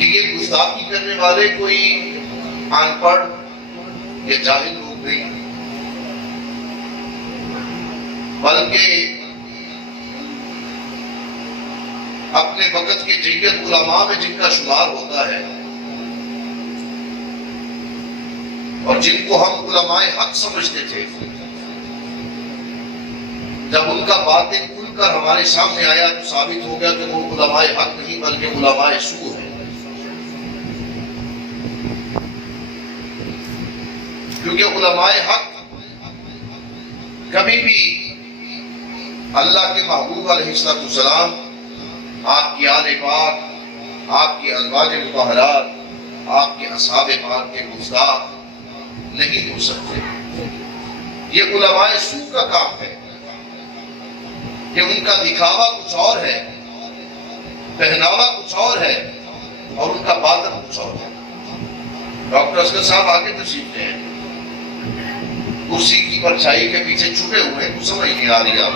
کہ یہ گستاخی کرنے والے کوئی ان پڑھ یا جاہل لوگ نہیں، بلکہ اپنے وقت کے جیت علماء میں جن کا شمار ہوتا ہے اور جن کو ہم علماء حق سمجھتے تھے، جب ان کا باطن کھل کر ہمارے سامنے آیا تو ثابت ہو گیا کہ وہ علماء حق نہیں بلکہ علماء سوء ہیں۔ کیونکہ علماء حق کبھی بھی اللہ کے محبوب علیہ السلام، آپ کی آل پاک، آپ کی ازواج مطہرات، آپ کے اصحاب پاک کے گستاخ نہیں ہو سکتے۔ یہ علماء سوء کا کام ہے کہ ان کا دکھاوا کچھ اور ہے، پہناوا کچھ اور ہے اور ان کا باطن کچھ اور ہے۔ ڈاکٹر اصغر صاحب آگے تشریف لے ہیں، کرسی کی پرچھائی کے پیچھے چھپے ہوئے ہیں، کچھ سمجھ نہیں آ رہی آپ۔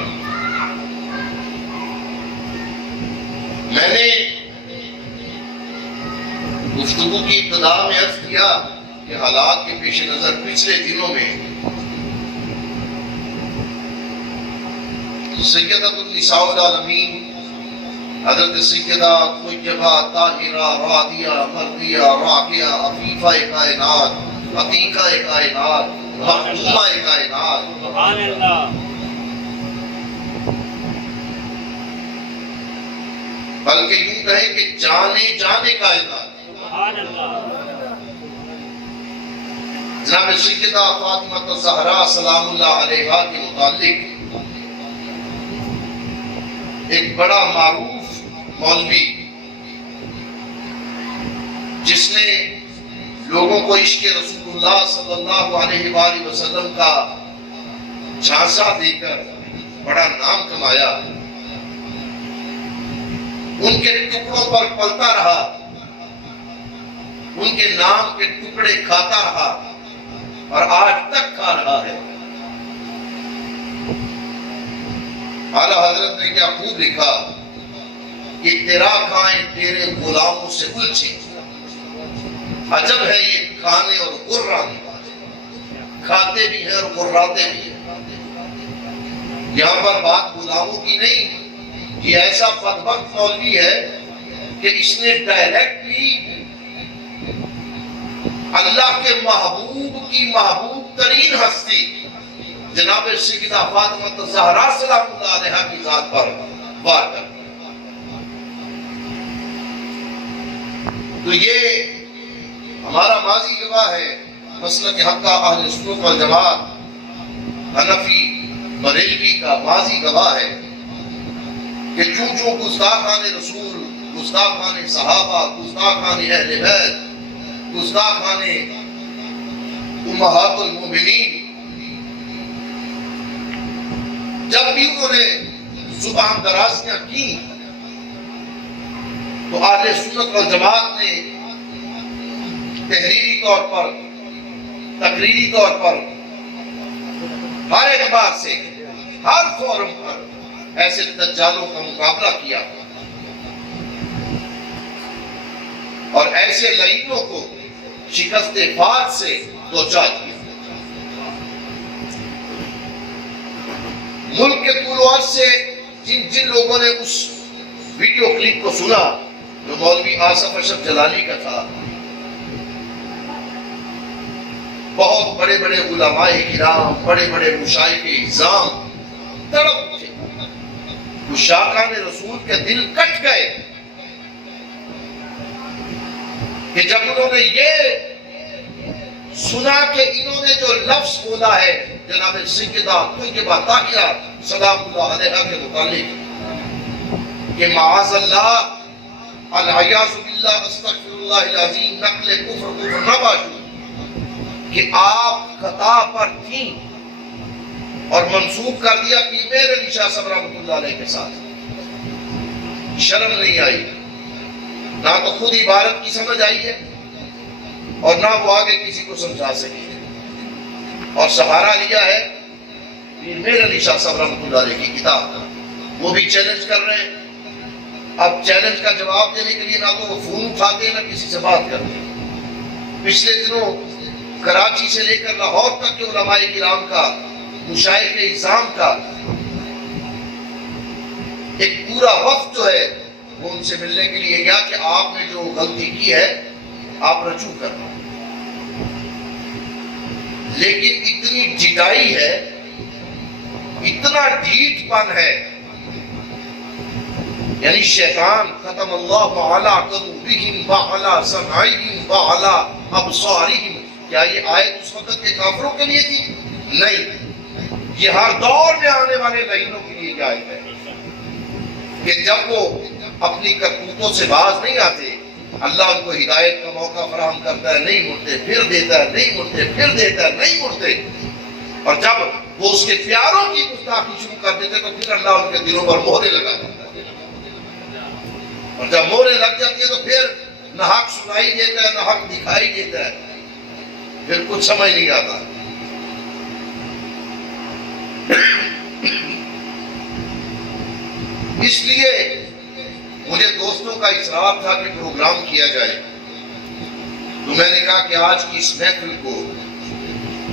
میں نے گفتگو کی ابتدا میں عرض کیا کہ حالات کے پیش نظر پچھلے دنوں میں سیدہ النساء العالمین حضرت سیدہ طیبہ طاہرہ رادیہ مرضیہ راقیہ عفیفہ کائنات عتیقہ کائنات محبوبہ کائنات، سبحان اللہ، بلکہ یوں کہیں کہ جانے جانے کائنات، سبحان اللہ، جناب سیدہ فاطمہ الزہرا سلام اللہ علیہا کے متعلق ایک بڑا معروف مولوی جس نے لوگوں کو عشق رسول اللہ صلی اللہ علیہ وآلہ وسلم کا جھانسا دے کر بڑا نام کمایا، ان کے ٹکڑوں پر پلتا رہا، ان کے نام کے ٹکڑے کھاتا رہا اور آج تک کھا رہا ہے۔ اعلیٰ حضرت نے کیا خوب لکھا کہ تیرا کھائیں تیرے غلاموں سے الجھے، عجب ہے یہ کھانے اور غرانے والے، کھاتے بھی ہیں اور غراتے بھی ہیں۔ یہاں پر بات غلاموں کی نہیں، یہ ایسا بدبخت مولوی ہے کہ اس نے ڈائریکٹلی اللہ کے محبوب کی محبوب ترین ہستی جناب سیدہ فاطمہ الزہرا سلام اللہ علیہا کی ذات پر وار کر دیا۔ تو یہ ہمارا ماضی گواہ ہے، مسلک حق اہل سنت والجماعت حنفی بریلوی کا ماضی گواہ ہے کہ چوں گستاخان رسول، گستاخان صحابہ، گستاخان اہل بیت، گستاخان امہات المومنین، جب بھی انہوں نے زبان درازیاں کی تو اہل سنت والجماعت نے تحریری طور پر، تقریری طور پر، ہر اعتبار سے، ہر فورم پر ایسے دجالوں کا مقابلہ کیا اور ایسے لعینوں کو شکست فات سے دوچار کیا۔ ملک کے طول و عرض سے جن لوگوں نے اس ویڈیو کلپ کو سنا جو مولوی آصف اشرف جلالی کا تھا، بہت بڑے بڑے علماء کرام، بڑے بڑے مشائخ اعظام تڑپ اٹھے، مشاکان رسول کے دل کٹ گئے کہ جب انہوں نے یہ سنا کہ انہوں نے جو لفظ بولا ہے جناب سیدہ طیبہ طاہرہ سلام اللہ علیہا کے متعلق کہ معاذ اللہ العیاذ باللہ استغفر اللہ العظیم نقل کفر نہ باشو، کہ آپ خطا پر تھیں اور منسوخ کر دیا کہ میر علی شاہ صاحب رحمۃ اللہ علیہ کے ساتھ، شرم نہیں آئی، نہ تو خود عبارت کی سمجھ آئی ہے اور نہ وہ آگے کسی کو سمجھا سکے، اور سہارا لیا ہے پیر میر علی شاہ صاحب رحمۃ اللہ علیہ کی کتاب کا۔ وہ بھی چیلنج کر رہے ہیں اب چیلنج کا جواب دینے کے لیے نہ تو وہ فون اٹھاتے نہ کسی سے بات کرتے. پچھلے دنوں کراچی سے لے کر لاہور تک کے علماء کرام کا مشائخ اعظام کا ایک پورا وقت جو ہے وہ ان سے ملنے کے لیے گیا کہ آپ نے جو غلطی کی ہے آپ رجوع کرنا. لیکن اتنی جدائی ہے, اتنا ڈھیٹ پن ہے, یعنی شیطان ختم اللہ علی قلوبہم وعلی سمعہم وعلی ابصارہم. کیا یہ آیت اس وقت کے کافروں کے لیے تھی؟ نہیں, یہ ہر دور میں آنے والے لعینوں کے لیے یہ آیت ہے کہ جب وہ اپنی کرتوتوں سے باز نہیں آتے, اللہ ان کو ہدایت کا موقع فراہم کرتا ہے, نہیں مڑتے, پھر دیتا ہے, نہیں مڑتے, پھر دیتا ہے, نہیں مڑتے, اور جب وہ اس کے پیاروں کی گستاخی شروع کر دیتے تو پھر اللہ ان کے دلوں پر مہرے لگا دیتا ہے, اور جب مہرے لگ جاتی ہے تو پھر نہ حق سنائی دیتا ہے نہ حق دکھائی دیتا ہے, پھر کچھ سمجھ نہیں آتا. اس لیے مجھے دوستوں کا اصرار تھا کہ پروگرام کیا جائے, تو میں نے کہا کہ آج کی اس محفل کو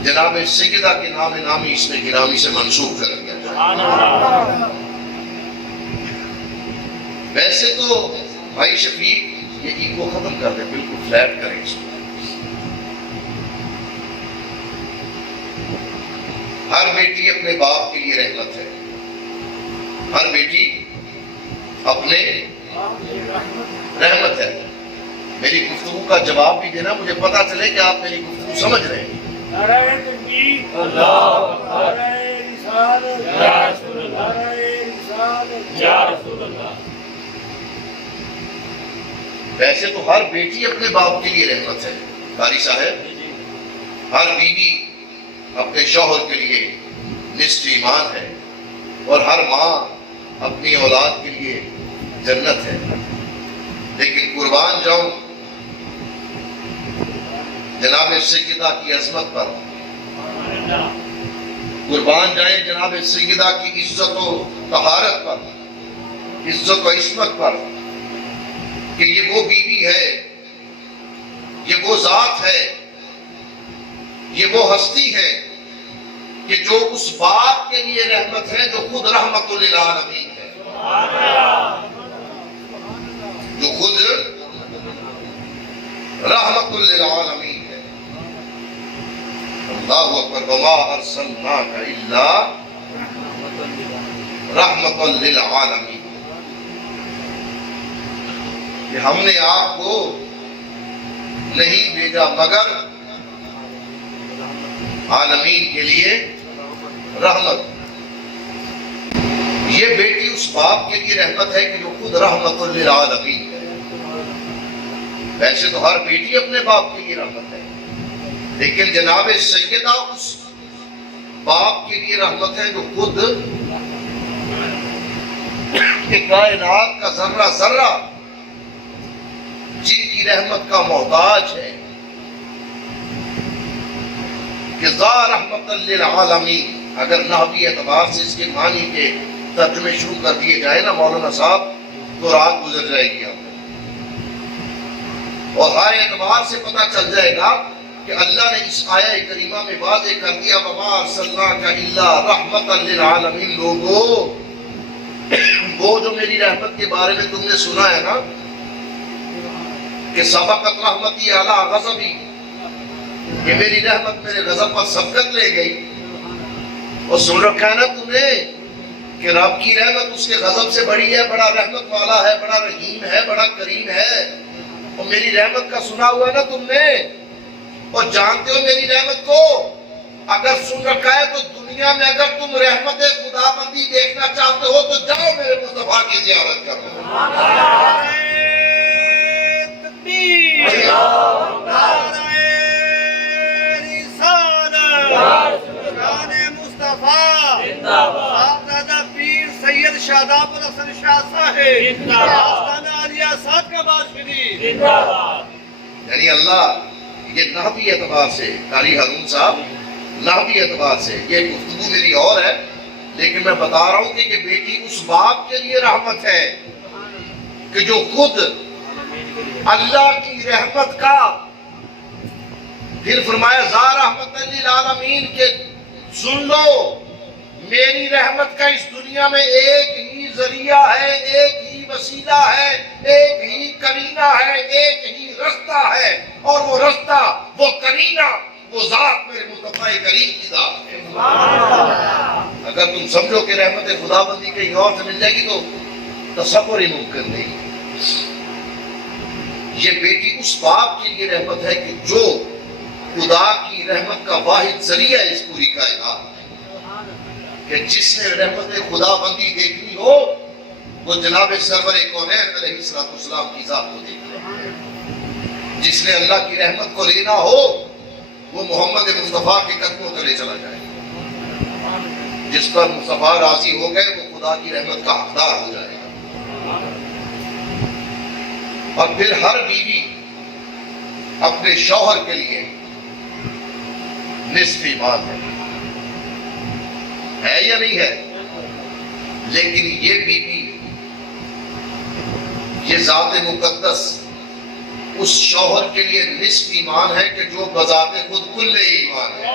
جناب سیدہ کے نام نامی اس میں گرامی سے منسوخ کر دیا جائے. ویسے تو بھائی شفیق یہ ایگو ختم کر دیں, بالکل فلیٹ کریں اس کو. ہر بیٹی اپنے باپ کے لیے رحمت ہے, ہر بیٹی اپنے رحمت ہے. میری گفتگو کا جواب بھی دینا, مجھے پتا چلے کہ آپ میری گفتگو سمجھ رہے ہیں. نعرہ تکبیر, اللہ اکبر, نعرہ رسالت, یا رسول اللہ, نعرہ رسالت, یا رسول اللہ. ویسے تو ہر بیٹی اپنے باپ کے لیے رحمت ہے قاری صاحب, ہر بیوی اپنے شوہر کے لیے نصف ایمان ہے, اور ہر ماں اپنی اولاد کے لیے جنت ہے. لیکن قربان جاؤں جناب سیدہ کی عظمت پر, قربان جائیں جناب سیدہ کی عزت و طہارت پر, عزت و عصمت پر, کہ یہ وہ بیوی ہے, یہ وہ ذات ہے, یہ وہ ہستی ہے کہ جو اس باپ کے لیے رحمت ہے جو خود رحمت للعالمین ہے, جو خود رحمت للعالمین ہے. اللہ اکبر, وما ارسلناک الا رحمت للعالمین. کہ ہم نے آپ کو نہیں بھیجا مگر عالمین کے لیے رحمت. یہ بیٹی اس باپ کے لیے رحمت ہے کہ جو خود رحمت للعالمین ہے. ویسے تو ہر بیٹی اپنے باپ کے لیے رحمت ہے, لیکن جناب سیدہ اس باپ کے لیے رحمت ہے جو خود کائنات کا ذرہ ذرہ جن کی رحمت کا محتاج ہے. کہ ذا رحمت للعالمین, اگر نحوی اعتبار سے اس کے معنی کے ترجمے شروع کر دیے جائے نا مولانا صاحب, تو رات گزر جائے گی آپ کو, اور ہر اعتبار سے پتہ چل جائے گا کہ اللہ نے اس آیہ کریمہ میں واضح کر دیا وما ارسلناک الا رحمت للعالمین. لوگو وہ جو میری رحمت کے بارے میں تم نے سنا ہے نا کہ سبقت رحمتی علی غضبی, کہ میری رحمت میرے غضب پر سبقت لے گئی, اور سن رکھا ہے نا تم نے کہ رب کی رحمت اس کے غضب سے بڑی ہے, بڑا رحمت والا ہے, بڑا رحیم ہے, بڑا کریم ہے. اور میری رحمت کا سنا ہوا ہے نا تم نے, اور جانتے ہو میری رحمت کو. اگر سن رکھا ہے تو دنیا میں اگر تم رحمت خدا بندی دیکھنا چاہتے ہو تو جاؤ میرے مصطفیٰ کی زیارت کرو. سید شاداب الحسن شاہ صاحب آستانہ عالیہ ساتھ کا بادشاہ. یعنی اللہ یہ نحوی اعتبار سے, قاری ہارون صاحب نحوی اعتبار سے یہ گفتگو میری اور ہے, لیکن میں بتا رہا ہوں کہ یہ بیٹی اس باپ کے لیے رحمت ہے کہ جو خود اللہ کی رحمت کا، پھر فرمایا ذا رحمت للعالمین کہ سن لو میری رحمت کا اس دنیا میں ایک ہی ذریعہ ہے، ایک ہی وسیلہ ہے، ایک ہی کرینہ ہے، ایک ہی رستہ ہے، اور وہ رستہ، وہ کرینہ، وہ ذات میرے مصطفیٰ کریم کی ذات ہے۔ اگر تم سمجھو کہ رحمت خدا بندی کہیں اور سے مل جائے گی تو تصور ہی ممکن نہیں۔ یہ بیٹی اس باپ کے لیے رحمت ہے کہ جو خدا کی رحمت کا واحد ذریعہ ہے اس پوری کائنات میں، کہ جس نے رحمت خدا بندی دیکھنی ہو وہ جناب سرور کونین علیہ السلام کی ذات کو دیکھے، جس نے اللہ کی رحمت کو لینا ہو وہ محمد مصطفیٰ کے قدموں تلے چلا جائے، جس پر مصطفیٰ راضی ہو گئے وہ خدا کی رحمت کا حقدار ہو جائے گا۔ اور پھر ہر بیوی اپنے شوہر کے لیے نصف ایمان ہے یا نہیں ہے؟ لیکن یہ بیوی، یہ ذات مقدس اس شوہر کے لیے نصف ایمان ہے کہ جو بذات خود کل ایمان ہے۔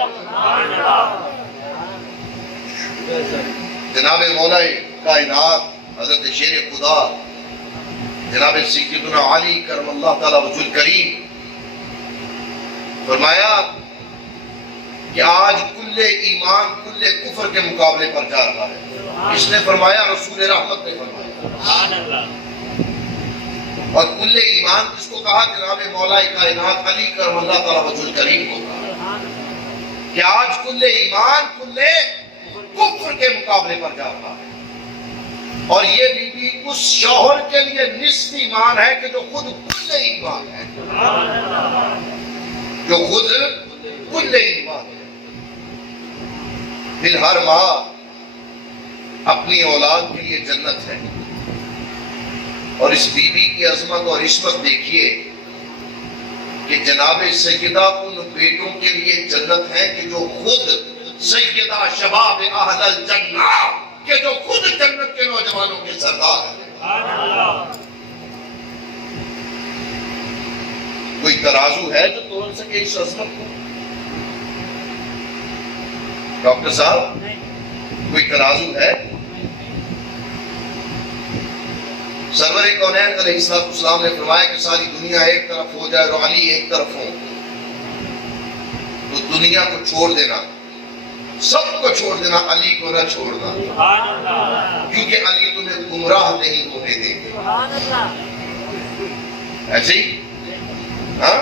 جناب مولا کائنات حضرت شیر خدا جناب سیدنا علی کرم اللہ تعالی وجہ الکریم فرمایا کہ آج کل ایمان کل کفر کے مقابلے پر جا رہا ہے۔ اس نے فرمایا، رسول رحمت نے فرمایا۔ اور کل ایمان کس کو کہا؟ جناب مولا کائنات علی کرم اللہ تعالی وجہ الکریم کو کہا کہ آج کل ایمان کل کفر کے مقابلے پر جا رہا ہے۔ اور یہ بیوی اس شوہر کے لیے نصف ایمان ہے کہ جو خود کل ایمان ہے، جو خود کل ایمان ہے۔ پھر ہر ماں اپنی اولاد کے لیے جنت ہے، اور اس بیوی کی عظمت اور عصمت دیکھیے کہ جناب سیدہ ان بیٹوں کے لیے جنت ہے کہ جو خود سیدہ شباب اہل الجنہ، کہ جو خود جنت کے نوجوانوں کے سردار ہیں۔ کوئی ترازو ہے جو تول سکے اس عظمت کو؟ ڈاکٹر صاحب کوئی ترازو ہے؟ سرور کونین علیہ السلام نے فرمایا کہ ساری دنیا ایک طرف ہو جائے اور علی ایک طرف ہو تو دنیا کو چھوڑ دینا، سب کو چھوڑ دینا، علی کو نہ چھوڑنا، کیونکہ علی تمہیں گمراہ نہیں ہونے دیں گے۔ ایسے ہی ہاں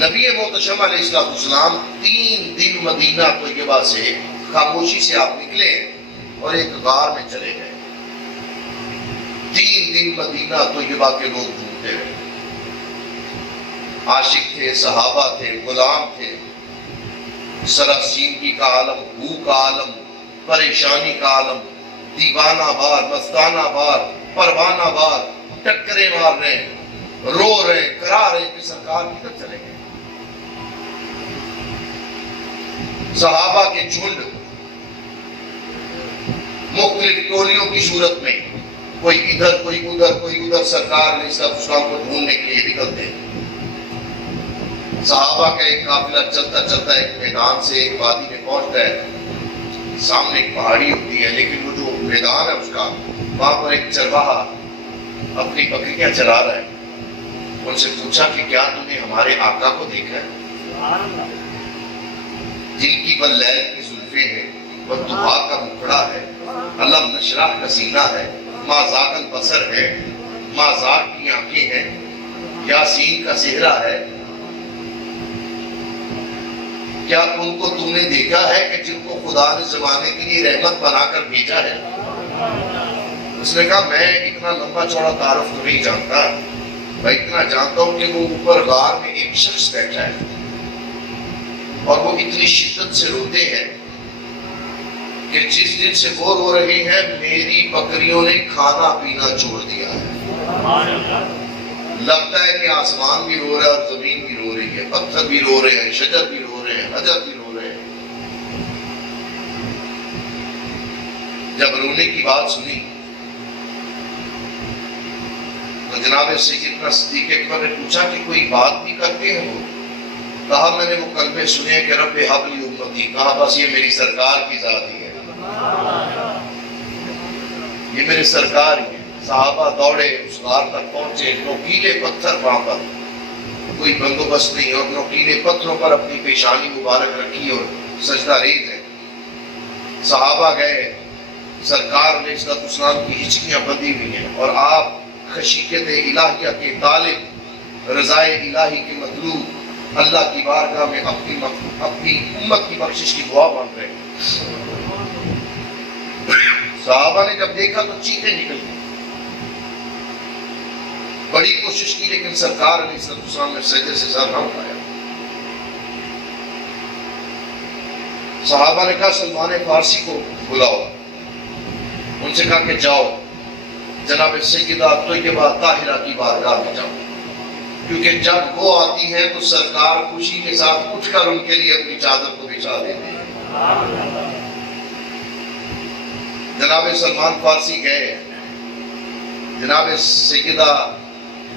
نبی محتشم علیہ السلام 3 دن مدینہ طیبہ سے خاموشی سے آپ نکلے اور ایک غار میں چلے گئے۔ 3 دن مدینہ طیبہ کے لوگ ڈھونڈتے رہے، عاشق تھے، صحابہ تھے، غلام تھے، سراسیمگی کا عالم، بھوک کا عالم، پریشانی کا عالم، دیوانہ بار، مستانہ بار، پروانہ بار، ٹکرے مار رہے ہیں، رو رہے ہیں، کرا رہے ہیں کہ سرکار کدھر چلے گئے۔ صحابہ کے جھنڈ مختلف ٹولیوں کی صورت میں، کوئی ادھر کوئی ادھر کوئی ادھر، سرکار علیہ السلام کو ڈھونڈنے کے لیے نکلتے ہیں۔ صحابہ کا ایک قافلہ چلتا چلتا ایک میدان سے ایک وادی میں پہنچتا ہے، سامنے ایک پہاڑی ہوتی ہے، لیکن وہ جو میدان ہے اس کا، وہاں پر ایک چرواہا اپنی بکریاں چلا رہا ہے۔ ان سے پوچھا کہ کیا تم نے ہمارے آقا کو دیکھا ہے، جن کی واللیل کی زلفیں ہیں، والضحا کا مکھڑا ہے، علم نشرح کا سینہ ہے، ما ذاق البصر ہے، ما ذاق کی آنکھیں ہیں، یاسین کا صحرا ہے، کیا ان کو تم نے دیکھا ہے کہ جن کو خدا نے زمانے کے لیے رحمت بنا کر بھیجا ہے؟ اس نے کہا میں اتنا لمبا چوڑا تعارف تو نہیں جانتا، میں اتنا جانتا ہوں کہ وہ اوپر غار میں ایک شخص بیٹھا ہے اور وہ اتنی شدت سے روتے ہیں کہ جس دن سے وہ رو رہے ہیں میری بکریوں نے کھانا پینا چھوڑ دیا ہے۔ لگتا ہے کہ آسمان بھی رو رہا ہے اور زمین بھی رو رہی ہے، پتھر بھی رو رہے ہیں، شجر بھی رو رہے ہیں، حجر بھی رو رہے ہیں۔ جب رونے کی بات سنی تو جناب سیدنا صدیق اکبر نے پوچھا کہ کوئی بات بھی کرتے ہیں وہ؟ کہا میں نے وہ کلمے سنے کہ رب حب لی امتی، کہا بس یہ میری سرکار کی ذات ہی ہے، یہ میرے سرکار ہی ہے۔ صحابہ دوڑے اس غار تک پہنچے، نوکیلے پتھر وہاں پر، کوئی بندوبست نہیں، اور نوکیلے پتھروں پر اپنی پیشانی مبارک رکھی اور سجدہ ریز ہے۔ صحابہ گئے، سرکار علیہ السلام کی ہچکیاں بندھی ہوئی ہیں، اور آپ خشیت الہیہ کے طالب، رضائے الہی کے مطلوب، اللہ کی بارگاہ میں اپنی امت کی بخشش کی دعا مانگ رہے ہیں۔ صحابہ نے جب دیکھا تو چیخیں نکل گئی، بڑی کوشش کی، لیکن سرکار علیہ السلام نے سجدے سے سر نہ اٹھایا۔ صحابہ نے کہا سلمان فارسی کو بلاؤ، ان سے کہا کہ جاؤ جناب سیدہ طیبہ طاہرہ کی بارگاہ میں جاؤ، کیونکہ جب وہ آتی ہیں تو سرکار خوشی کے ساتھ اٹھ کر ان کے لیے اپنی چادر کو بچھا دیتے ہیں۔ جناب سلمان فارسی گئے، جناب سیدہ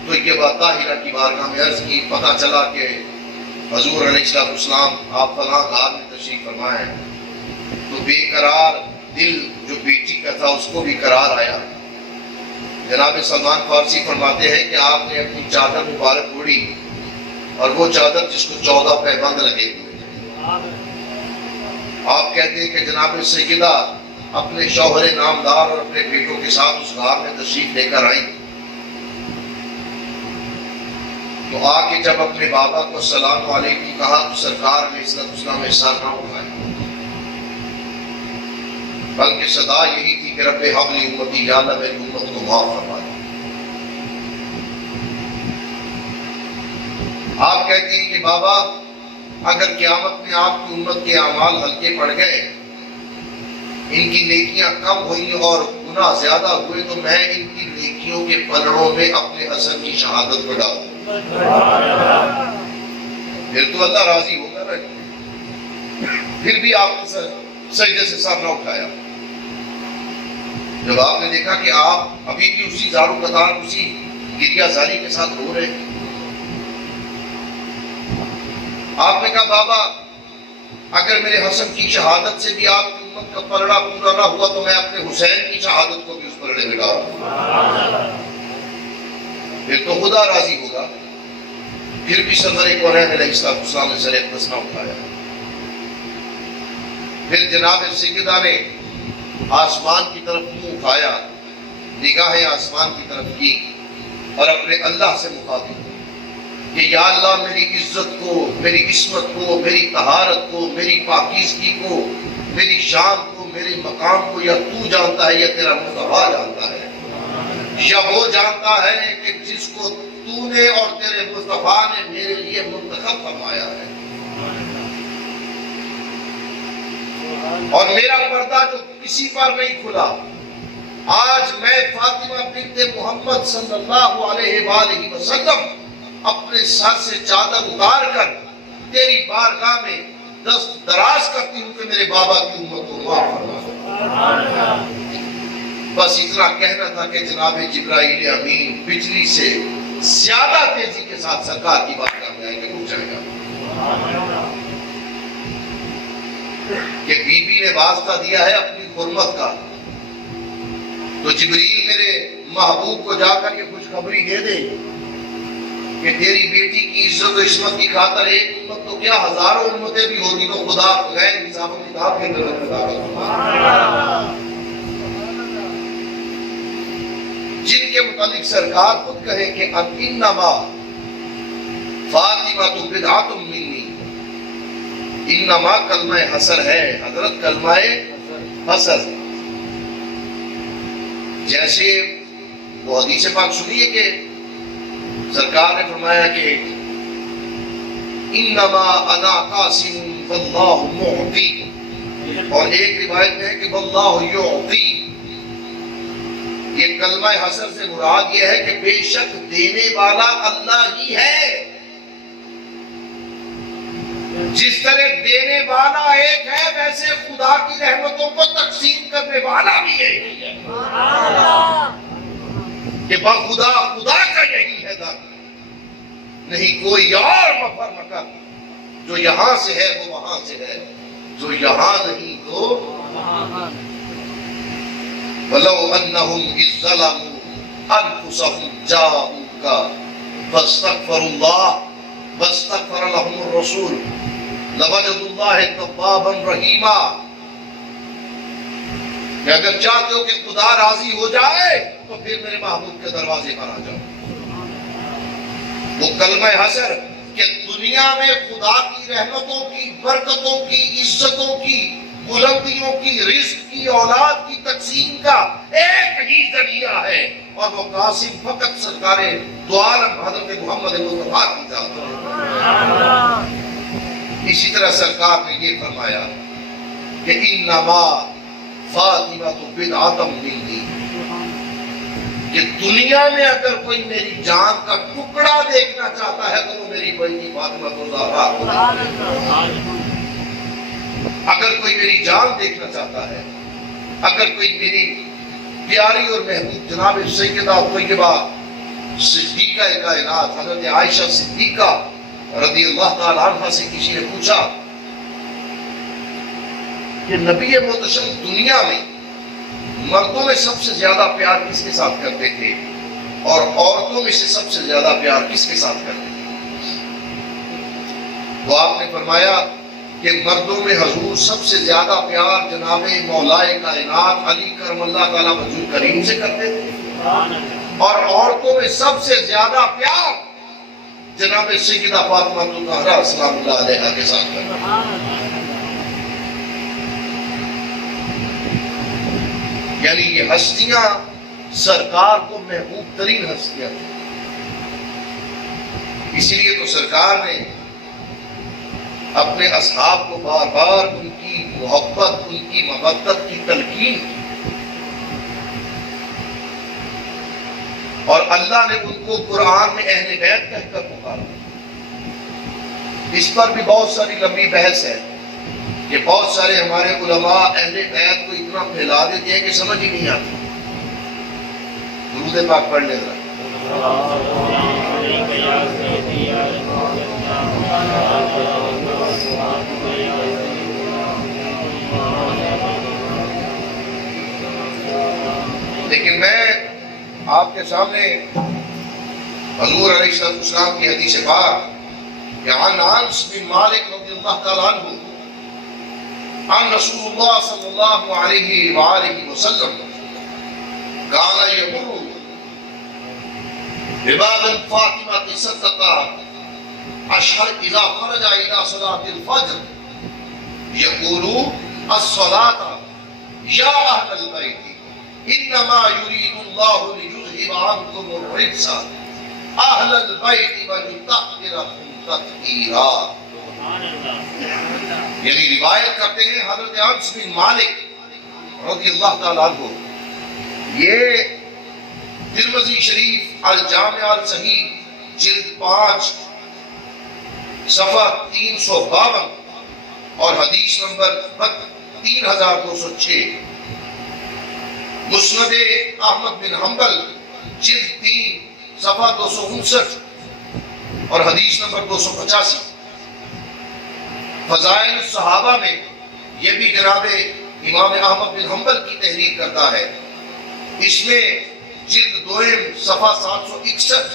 طیبہ طاہرہ کی بارگاہ میں عرض کی، پتہ چلا کہ حضور علیہ السلام آپ فلاں غار میں تشریف فرما ہیں، تو بے قرار دل جو بیٹی کا تھا اس کو بھی قرار آیا۔ جناب سلمان فارسی فرماتے ہیں کہ آپ نے اپنی چادر مبارک اوڑھی، اور وہ چادر جس کو 14 پیبند لگے ہوئے تھے۔ آپ کہتے ہیں کہ جناب سیدہ اپنے شوہر نامدار اور اپنے بیٹوں کے ساتھ اس غار میں تشریف لے کر آئیں، تو آ کے جب اپنے بابا کو السلام علیکم کہا تو سرکار علیہ السلام نے سر نہ اٹھایا، بلکہ صدا یہی تھی کہ رب حب لی امتی، یا اللہ میری امت کو معاف فرما دے۔ آپ کہتے ہیں کہ بابا اگر قیامت میں آپ کی امت کے اعمال ہلکے پڑ گئے، ان کی نیکیاں کم ہوئی اور گناہ زیادہ ہوئے، تو میں ان کی نیکیوں کے پلڑوں میں اپنے حسن کی شہادت کو ڈال دوں، پھر تو اللہ راضی ہوگا نا۔ پھر بھی آپ نے سجدے سے سر نہ اٹھایا۔ جب آپ نے دیکھا کہ آپ ابھی بھی اسی زارو قطار، اسی گریہ زاری کے ساتھ رو رہے ہیں، آپ نے کہا بابا اگر میرے حسن کی شہادت سے بھی آپ کی امت کا پلڑا پورا نہ ہوا تو میں اپنے حسین کی شہادت کو بھی اس پلڑے میں ڈال دوں، پھر تو خدا راضی ہوگا۔ پھر بھی صدر کونین علیہ السلام نے سر اقدس نہ اٹھایا۔ پھر جناب سیدہ نے آسمان کی طرف منہ اٹھایا، نگاہیں آسمان کی طرف کی، اور اپنے اللہ سے مخاطب کہ یا اللہ میری عزت کو، میری عصمت کو، میری طہارت کو، میری پاکیزگی کو، میری شان کو، میرے مقام کو یا تو جانتا ہے یا تیرا مصطفیٰ جانتا ہے، یا وہ جانتا ہے کہ جس کو تو نے اور تیرے مصطفیٰ نے میرے لیے منتخب فرمایا ہے، اور میرا پردہ جو کسی پر نہیں کھلا، آج میں فاطمہ بنت محمد صلی اللہ علیہ وآلہ وسلم اپنے سر سے چادر اتار کر تیری بارگاہ میں دست دراز کرتی ہوں کہ میرے بابا کی امت کو معاف فرما۔ بس اتنا کہنا تھا کہ جناب جبرائیل امین بجلی سے زیادہ تیزی کے ساتھ سرکار کی بارگاہ میں آئیں گے، رک جائے گا کہ بی بی نے واسطہ دیا ہے اپنی حرمت کا، تو جبریل میرے محبوب کو جا کر یہ خوشخبری دے دے کہ تیری بیٹی کی عزت و عصمت کی خاطر ایک امت تو کیا ہزاروں امتیں بھی ہوتی تو خدا غیر حساب و کتاب کے اندر رکھتا، جن کے متعلق سرکار خود کہے کہ انما فاطمہ بدعۃ منی، انما کلمہ حسر ہے حضرت، کلمہ حسر، جیسے وہ حدیث پاک سنیے کہ سرکار نے فرمایا کہ انما انا قاسم واللہ معطی، اور ایک روایت میں ہے کہ واللہ یعطی۔ یہ کلمہ حسر سے مراد یہ ہے کہ بے شک دینے والا اللہ ہی ہے، جس طرح دینے والا ایک ہے ویسے خدا کی رحمتوں کو تقسیم کرنے والا بھی ایک ہی ہے۔ کہ بخدا خدا کا یہی ہے در، نہیں کوئی اور مفر مکر، جو یہاں سے ہے وہ وہاں سے ہے، جو یہاں نہیں تو وَلَوْ أَنَّهُمْ إِذْ ظَلَمُوا أَنفُسَهُمْ جَاءُوكَ فَاسْتَغْفَرُوا اللَّهَ وَاسْتَغْفَرَ لَهُمُ الرَّسُولُ لَوَجَدُوا اللَّهَ تَوَّابًا رَحِيمًا، کہ اگر چاہتے ہو کہ خدا راضی ہو جائے تو پھر میرے محبوب کے دروازے پر آ جاؤ۔ وہ کلمہ حسر کہ دنیا میں خدا کی رحمتوں کی، برکتوں کی، عزتوں کی، بلندیوں کی، رزق کی، اولاد کی تقسیم کا ایک ہی ذریعہ ہے، اور وہ قاسم فقط سرکار دو عالم حضرت محمد مصطفیٰ کی ذات ہے۔ اسی طرح سرکار نے یہ فرمایا کہ انما فاطمہ بدعۃ منی، کہ دنیا میں اگر کوئی میری جان کا ٹکڑا دیکھنا چاہتا ہے تو وہ میری بیٹی فاطمہ الزہرا کو، اگر کوئی میری جان دیکھنا چاہتا ہے، اگر کوئی میری پیاری اور محبوب جناب سیدہ طیبہ صدیقہ کائنات حضرت عائشہ صدیقہ رضی اللہ تعالیٰ عنہ سے کسی نے پوچھا کہ نبی محتشم دنیا میں مردوں میں سب سے زیادہ پیار کس کے ساتھ کرتے تھے اور عورتوں میں سے سب سے زیادہ پیار کس کے ساتھ کرتے تھے؟ تو آپ نے فرمایا کہ مردوں میں حضور سب سے زیادہ پیار جناب مولائے کائنات علی کرم اللہ تعالیٰ وجہ کریم سے کرتے تھے، اور عورتوں میں سب سے زیادہ پیار جناب سیدہ فاطمہ الزہرا سلام اللہ علیہا کے ساتھ کرتے تھے۔ یعنی یہ ہستیاں سرکار کو محبوب ترین ہستیاں تھیں، اسی لیے تو سرکار نے اپنے اصحاب کو بار بار ان کی محبت، ان کی مودت کی تلقین کی، اور اللہ نے ان کو قرآن میں اہل بیت کہہ کر پکارا۔ اس پر بھی بہت ساری لمبی بحث ہے کہ بہت سارے ہمارے علماء اہل بیت کو اتنا پھیلا دیتے ہیں کہ سمجھ ہی نہیں آتی۔ درود پاک پڑھ لے ذرا۔ لیکن میں آپ کے سامنے حضور علیہ السلام کی حدیث پاک کہ عن انس بن مالک رضی اللہ تعالیٰ عنہ عن رسول اللہ صلی اللہ علیہ وآلہ وسلم قال يمر بباب فاطمة ستة أشهر إذا خرج إلى صلاة الفجر يقول الصلاة يا أهل البيت إنما يريد الله ليذهب عنكم الرجس أهل البيت ويطهركم تطهيرا۔ یعنی روایت کرتے ہیں حضرت انس بن مالک رضی اللہ تعالیٰ عنہ، یہ ترمذی شریف الجامع الصحیح جلد 5 صفحہ 352 اور حدیث نمبر 3206، مسند احمد بن حنبل جلد 3 صفحہ 259 اور حدیث نمبر 285، فضائل الصحابہ میں یہ بھی جناب امام احمد بن حنبل کی تحریر کرتا ہے، اس میں جلد 2 صفحہ 761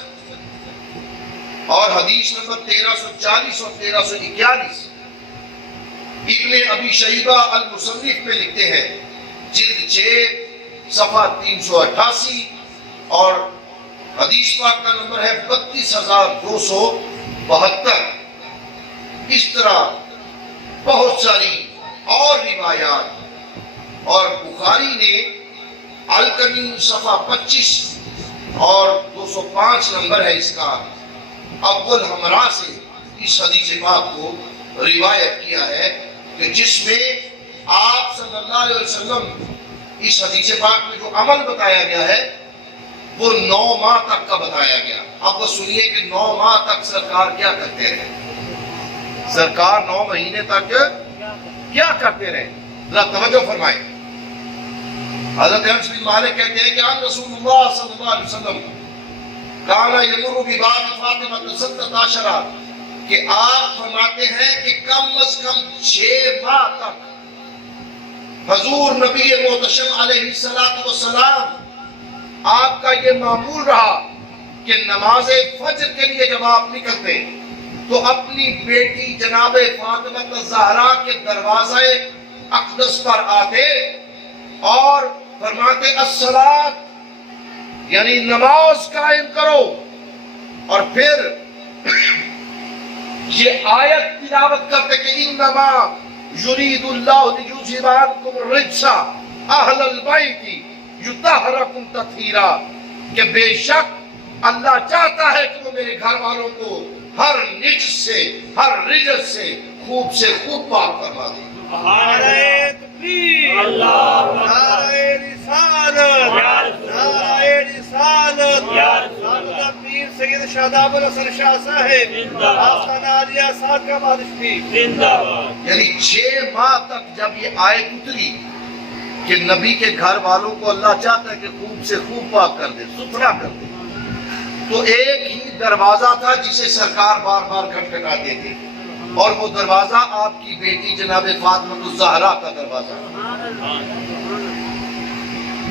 اور حدیث نمبر 1340 اور 1341، ابن ابی شیبہ المصنف میں لکھتے ہیں جلد 6 صفحہ 388 اور حدیث پاک کا نمبر ہے 32272۔ اس طرح بہت ساری اور روایات، اور بخاری نے الکمی صفحہ 25 اور 205 نمبر ہے اس کا، ابو الحمراء سے اس حدیث پاک کو روایت کیا ہے کہ جس میں آپ صلی اللہ علیہ وسلم اس حدیث پاک میں جو عمل بتایا گیا ہے وہ 9 ماہ تک کا بتایا گیا۔ اب وہ سنیے کہ 9 ماہ تک سرکار کیا کرتے رہے، سرکار 9 مہینے تک کیا کرتے رہے، ذرا توجہ فرمائیں۔ حضرت انس بن مالک کہتے ہیں کہ ان رسول اللہ صلی اللہ علیہ وسلم کانا یمر بباب فاطمہ 17 کہ آپ فرماتے ہیں کہ کم از کم 6 ماہ تک حضور نبی محتشم علیہ السلام آپ کا یہ معمول رہا کہ نماز فجر کے لیے جب آپ نکلتے تو اپنی بیٹی جناب فاطمہ الزہرا کے دروازہ اقدس پر آتے اور فرماتے الصلاۃ یعنی نماز قائم کرو، اور پھر یہ آیت تلاوت کرتے کہ انما یرید اللہ لیذھب عنکم الرجس اہل البیت یطہرکم تطہیرا، کہ بے شک اللہ چاہتا ہے کہ وہ میرے گھر والوں کو ہر نجس سے ہر رجس سے خوب پاک فرما دے۔ نعرہ تکبیر، نعرہ رسالت، نعرہ رسالت، نعرہ پیر سید شاداب الحسن شاہ صاحب آستانہ عالیہ ساتھ کا بادش بھی یعنی 6 ماہ تک جب یہ آیت اتری کہ نبی کے گھر والوں کو اللہ چاہتا ہے کہ خوب سے خوب پاک کر دے، ستھرا کر دے، تو ایک ہی دروازہ تھا جسے سرکار بار بار کھٹکھٹاتے تھے، اور وہ دروازہ آپ کی بیٹی جناب فاطمہ الزہرا کا دروازہ۔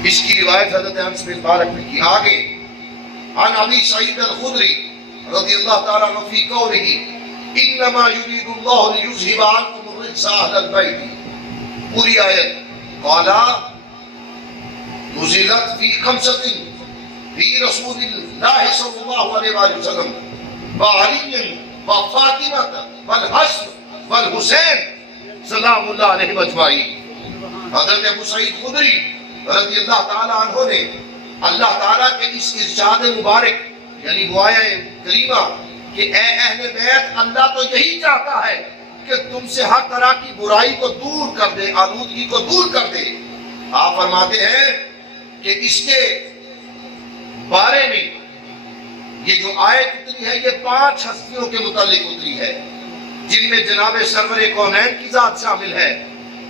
اس کی روایت حضرت انس بن مالک نے کی۔ آگے عن ابی سعید الخدری رضی اللہ تعالیٰ عنہ فی قولہ انما یرید اللہ لیذھب عنکم الرجس اہل البیت، پوری آیت قالا نزلت فی خمسۃ فی رسول اللہ صلی اللہ علیہ وآلہ وسلم وعلی وفاطمہ والحسن والحسین سلام اللہ علیہ اجمعین۔ حضرت ابو سعید خدری رضی اللہ تعالیٰ عنہ نے اللہ تعالیٰ کے اس ارشاد مبارک یعنی وہ آیت کریمہ کہ اے اہل بیت اللہ تو یہی چاہتا ہے کہ تم سے ہر طرح کی برائی کو دور کر دے، آلودگی کو دور کر دے۔ آپ فرماتے ہیں کہ اس کے بارے میں یہ جو آیت اتری ہے یہ 5 ہستیوں کے متعلق اتری ہے، جن میں جناب سرور کونین کی ذات شامل ہے،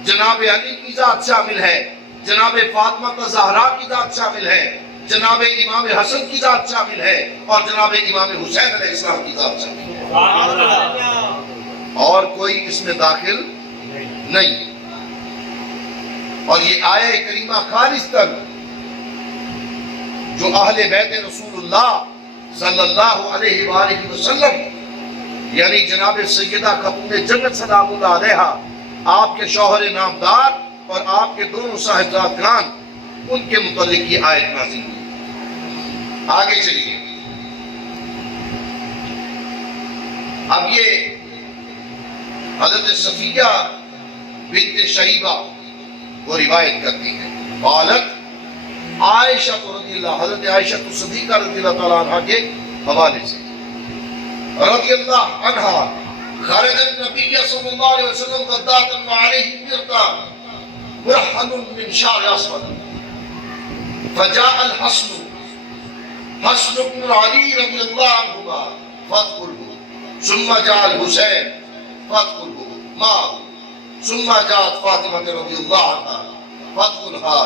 جناب علی کی ذات شامل ہے، جناب فاطمہ الزہرا کی ذات شامل ہے، جناب امام حسن کی ذات شامل ہے، اور جناب امام حسین علیہ السلام کی ذات شامل ہے، اور کوئی اس میں داخل نہیں۔ اور یہ آیہ کریمہ خالصتاً جو اہل بیت رسول اللہ صلی اللہ علیہ وآلہ وسلم یعنی جناب سیدہ خاتون جنت سلام اللہ علیہا، آپ کے شوہر نامدار اور آپ کے دونوں صاحبزادگان، ان کے متعلق یہ آیت نازل ہوئی۔ آگے چلیے، اب یہ حضرت صفیہ بنت شیبہ وہ روایت کرتی ہے، قالت عائشہ رضی اللہ، حضرت عائشہ صدیقہ رضی اللہ تعالیٰ عنہ کے حوالے سے رضی اللہ عنہ، خرج النبی صلی اللہ علیہ وسلم غداة وعلیہ مرقع مرحل من شعر اسود فجاء الحسن حسن بن علی رضی اللہ عنہما فادخله ثم جاء الحسین فادخله معه ثم جاءت فاطمة رضی اللہ عنہ فادخلها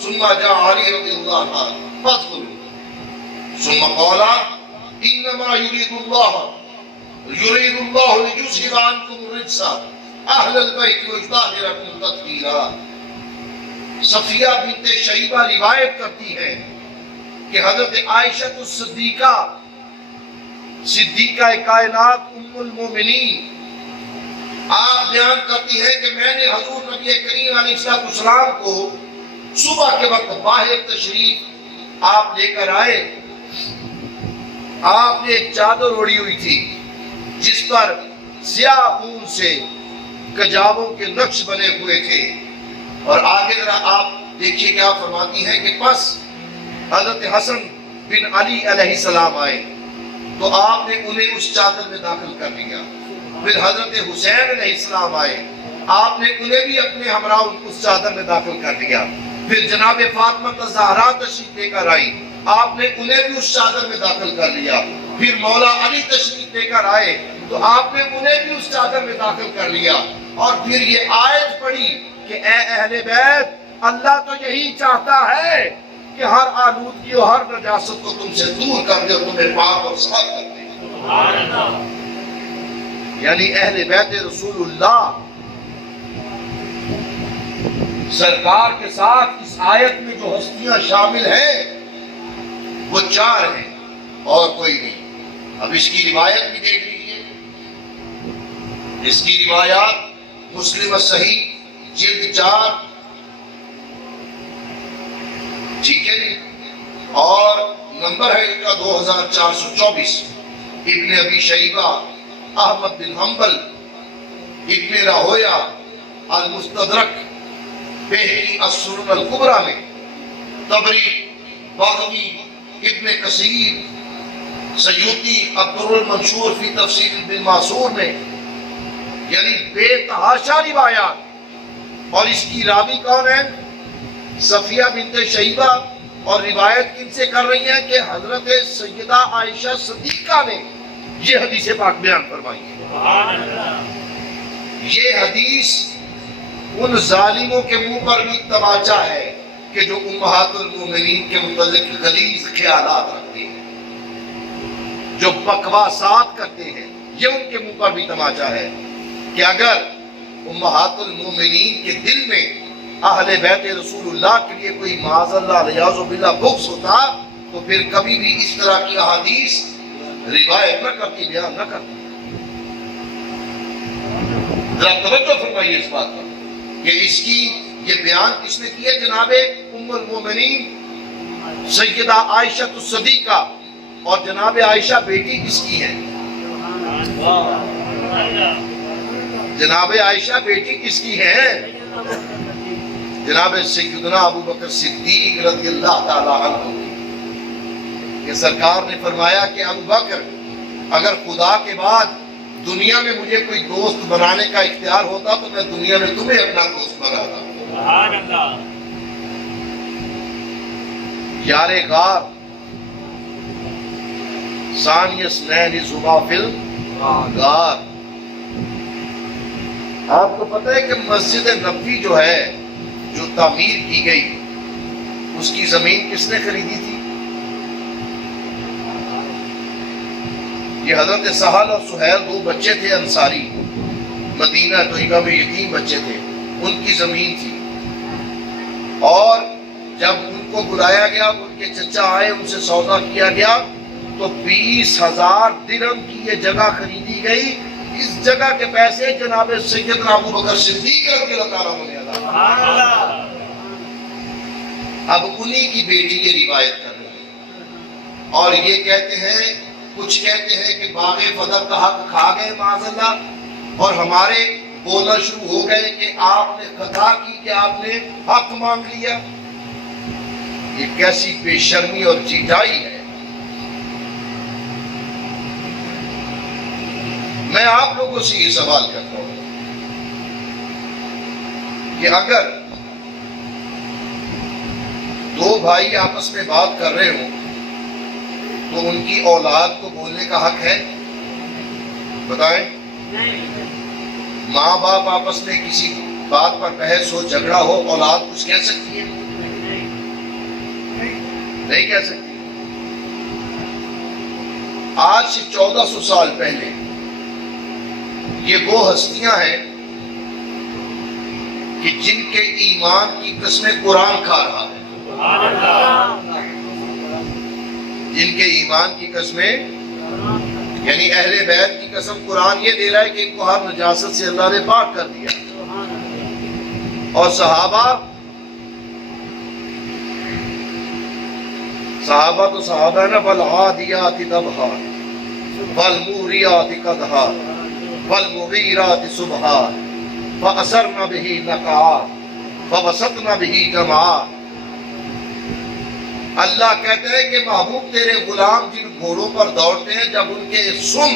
ثم جاء علی رضی اللہ عنہ فادخله ثم قال انما يريد الله ليذهب عنكم الرجس اہل البیت ویطہرکم تطہیرا۔ صفیہ بنت شیبہ روایت کرتی ہے کہ حضرت عائشہ صدیقہ کائنات ام المومنین آپ بیان کرتی ہے کہ میں نے حضور نبی کریم علیہ السلام کو صبح کے وقت باہر تشریف آپ لے کر آئے، آپ نے ایک چادر اوڑھی ہوئی تھی جس پر سیاہ اون سے کجاووں کے نقش بنے ہوئے تھے، اور آگے ذرا آپ دیکھیے کہ آپ فرماتی ہیں کہ پس حضرت حسن بن علی علیہ السلام آئے تو آپ نے انہیں اس چادر میں داخل کر لیا، پھر حضرت حسین علیہ السلام آئے، آپ نے انہیں بھی اپنے ہمراہ اس چادر میں داخل کر لیا، پھر جناب فاطمہ الزہرا تشریف لے کر آئی، آپ نے انہیں بھی اس چادر میں داخل کر لیا، پھر مولا علی تشریف لے کر آئے تو آپ نے انہیں بھی اس چادر میں داخل کر لیا، اور پھر یہ آیت پڑھی کہ اے اہل بیت اللہ تو یہی چاہتا ہے کہ ہر آلودگی اور ہر نجاست کو تم سے دور کر دے اور تمہیں پاک اور صاف کر دے. یعنی اہل بیت رسول اللہ سرکار کے ساتھ اس آیت میں جو ہستیاں شامل ہیں وہ 4 ہیں اور کوئی نہیں. اب اس کی روایت بھی دیکھ لیجیے. اس کی روایات مسلم صحیح جلد 4 ٹھیک ہے جی اور نمبر ہے اس کا 2424. ابن ابی شیبہ احمد بن حنبل ابن راہویہ المستدرک بہقی السنن الکبریٰ میں طبری باغوی ابن کثیر سیوطی عبدالر المنشور فی تفسیر ابن معصور میں یعنی بے تحاشا روایات. اور اس کی راوی کون ہے؟ صفیہ بنت شیبہ. اور روایت کن سے کر رہی ہیں کہ حضرت سیدہ عائشہ صدیقہ نے یہ حدیث پاک بیان فرمائی ہے. یہ حدیث ان ظالموں کے منہ پر بھی تماچا ہے کہ جو امہات المومنین کے متعلق غلیظ خیالات رکھتے ہیں، جو بکواسات کرتے ہیں. یہ ان کے منہ پر بھی تماچا ہے کہ اگر امہات المومنین کے دل میں اہل بیت رسول اللہ کے لیے کوئی معاذ اللہ علیہ باللہ بغض ہوتا تو پھر کبھی بھی اس طرح کی احادیث روایت نہ کرتی، بیان نہ کرتی. ذرا توجہ فرمائیے اس بات پر کہ اس کی یہ بیان کس نے کی ہے؟ جناب ام المومنین سیدہ عائشہ الصدیقہ. اور جناب عائشہ بیٹی کس کی ہے؟ جناب عائشہ بیٹی کس کی ہے؟ جناب سیدنا ابو بکر صدیق رضی اللہ تعالی عنہ. کہ سرکار نے فرمایا کہ ابو بکر اگر خدا کے بعد دنیا میں مجھے کوئی دوست بنانے کا اختیار ہوتا تو میں دنیا میں تمہیں اپنا دوست بناتا. یار غار ثانی اثنین اذ ہما فی الغار. آپ کو پتہ ہے کہ مسجد نبوی جو ہے جو تعمیر کی گئی اس کی زمین کس نے خریدی تھی؟ یہ حضرت سہل اور سہیل 2 بچے تھے انصاری، مدینہ طیبہ میں یتیم بچے تھے، ان کی زمین تھی. اور جب ان کو بلایا گیا ان کے چچا آئے، ان سے سودا کیا گیا تو 20,000 درہم کی یہ جگہ خریدی گئی. اس جگہ کے پیسے جناب سیدنا ابو بکر صدیق رضی اللہ تعالیٰ عنہ نے ادا کیے. اب انہی کی بیٹی یہ روایت کر رہی ہے اور یہ کہتے ہیں، کچھ کہتے ہیں کہ باغ فضل کا حق کھا گئے معاذ اللہ اور ہمارے بولنا شروع ہو گئے کہ آپ نے خطا کی کہ آپ نے حق مانگ لیا. یہ کیسی بے شرمی اور چیٹائی ہے. میں آپ لوگوں سے یہ سوال کرتا ہوں کہ اگر 2 بھائی آپس میں بات کر رہے ہوں تو ان کی اولاد کو بولنے کا حق ہے؟ بتائیں. ماں باپ آپس میں کسی بات پر بحث ہو، جھگڑا ہو، اولاد کچھ کہہ سکتی ہے؟ نہیں کہہ سکتی. آج سے 1400 سال پہلے یہ وہ ہستیاں ہیں کہ جن کے ایمان کی قسمیں قرآن کھا رہا ہے. جن کے ایمان کی قسمیں یعنی اہل بیت کی قسم قرآن یہ دے رہا ہے کہ ان کو ہر نجاست سے اللہ نے پاک کر دیا. اور صحابہ تو صحابہ ہے نا، والعادیات ضبحا والموریات قدحا والمغیرات صبحا فأثرن به نقعا فوسطن به جمعا. اللہ کہتے ہیں کہ محبوب تیرے غلام جن گھوڑوں پر دوڑتے ہیں جب ان کے سم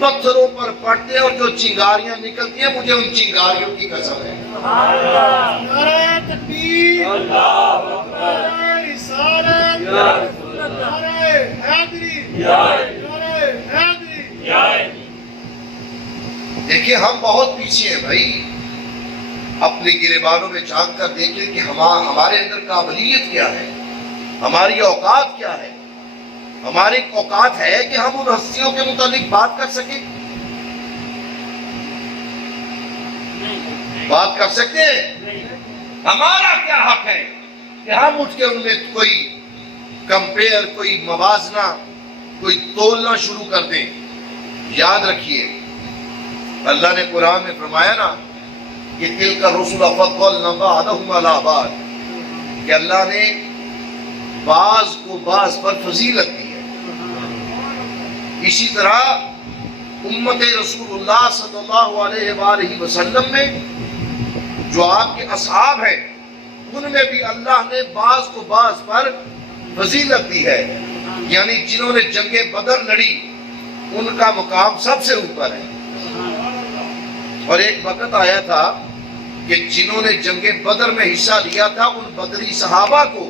پتھروں پر پڑتے ہیں اور جو چنگاریاں نکلتی ہیں مجھے ان چنگاریوں کی قسم ہے. نعرہ تکبیر، اللہ اکبر، نعرہ رسالت، نعرہ حیدری، نعرہ حیدری. دیکھیں ہم بہت پیچھے ہیں بھائی. اپنے گریبانوں میں جھانک کر دیکھیں کہ ہمارے اندر قابلیت کیا ہے، ہماری اوقات کیا ہے. ہماری اوقات ہے کہ ہم ان ہستیوں کے متعلق بات کر سکیں؟ بات کر سکتے ہیں؟ ہمارا کیا حق ہے کہ ہم اٹھ کے ان میں کوئی کمپیئر، کوئی موازنہ، کوئی تولنا شروع کر دیں؟ یاد رکھیے اللہ نے قرآن میں فرمایا نا کہ تِلْكَ الرُّسُلَ فَضَّلْنَا بَعْضَهُمْ عَلَىٰ بَعْضٍ، کہ اللہ نے بعض کو بعض پر فضیلت دی ہے. اسی طرح امت رسول اللہ صلی اللہ علیہ وآلہ وسلم میں جو آپ کے اصحاب ہیں ان میں بھی اللہ نے بعض کو بعض پر فضیلت دی ہے. یعنی جنہوں نے جنگ بدر لڑی ان کا مقام سب سے اوپر ہے. اور ایک وقت آیا تھا کہ جنہوں نے جنگ بدر میں حصہ لیا تھا ان بدری صحابہ کو